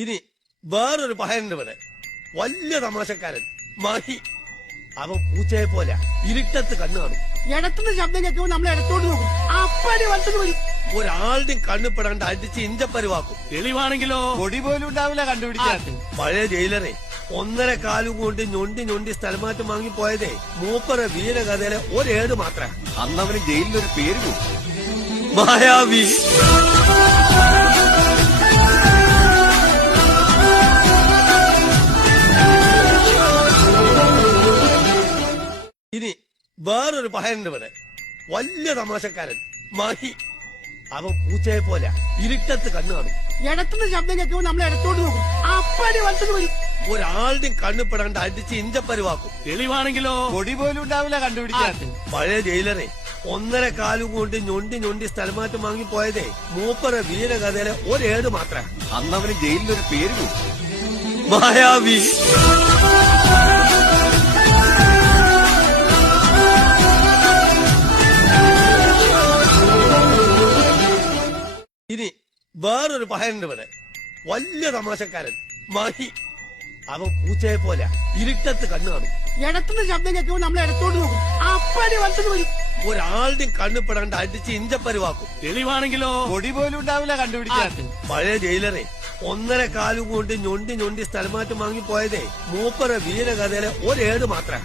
ഇനി വേറൊരു പഹയനുണ്ട് ഇവിടെ, വലിയ തമാശക്കാരൻ മഹി. അവൻ പൂച്ചയെ പോലെ ഇരുട്ടത്ത് കണ്ണു കാണും. ഇടത്തുനിന്ന് ശബ്ദം കേൾക്കുമ്പോൾ നമ്മൾ ഇടത്തോട്ട് നോക്കും, അപ്പടി വലത്തുനിന്ന് വരും. ഒരാളുടെയും കണ്ണുപെടാണ്ട് അടിച്ച് ഇഞ്ചപ്പരുവാക്കും. തെളിവാണെങ്കിലോ പൊടി പോലും ഉണ്ടാവില്ല കണ്ടുപിടിക്കാൻ. പഴയ ജയിലറെ 1.5 കാലും കൊണ്ട് ഞൊണ്ടി സ്ഥലമാറ്റം വാങ്ങി പോയതേ മൂപ്പറ വീരകഥയിലെ ഒരേട് മാത്രം. അന്നവന് ജയിലിലൊരു പേര് കൊടുത്തു, മായാവി. ഇനി വേറൊരു പഹയനുണ്ട് ഇവിടെ, വലിയ തമാശക്കാരൻ മഹി. അവൻ പൂച്ചയെ പോലെ ഇരുട്ടത്ത് കണ്ണു കാണും. ഇടത്തുനിന്ന് ശബ്ദം കേൾക്കുമ്പോൾ നമ്മൾ ഇടത്തോട്ട് നോക്കും, അപ്പടി വലത്തുനിന്ന് വരും. ഒരാളുടെയും കണ്ണുപെടാണ്ട് അടിച്ച് ഇഞ്ചപ്പരുവാക്കും. തെളിവാണെങ്കിലോ പൊടി പോലും ഉണ്ടാവില്ല കണ്ടുപിടിക്കാൻ. പഴയ ജയിലറെ 1.5 കാലും കൊണ്ട് ഞൊണ്ടി സ്ഥലമാറ്റം വാങ്ങി പോയതേ മൂപ്പറ വീരകഥയിലെ ഒരേട് മാത്രം. അന്നവന് ജയിലിലൊരു പേര് കൊടുത്തു, മായാവി. ഇനി വേറൊരു പഹയനുണ്ട് ഇവിടെ, വലിയ തമാശക്കാരൻ മഹി. അവൻ പൂച്ചയെ പോലെ ഇരുട്ടത്ത് കണ്ണു കാണും. ഇടത്തുനിന്ന് ശബ്ദം കേൾക്കുമ്പോൾ നമ്മൾ ഇടത്തോട്ട് നോക്കും, അപ്പടി വലത്തുനിന്ന് വരും. ഒരാളുടെയും കണ്ണുപെടാണ്ട് അടിച്ച് ഇഞ്ചപ്പരുവാക്കും. തെളിവാണെങ്കിലോ പൊടി പോലും ഉണ്ടാവില്ല കണ്ടുപിടിക്കാൻ. പഴയ ജയിലറെ 1.5 കാലും കൊണ്ട് ഞൊണ്ടി സ്ഥലമാറ്റം വാങ്ങി പോയതേ മൂപ്പറ വീരകഥയിലെ ഒരേട് മാത്രം.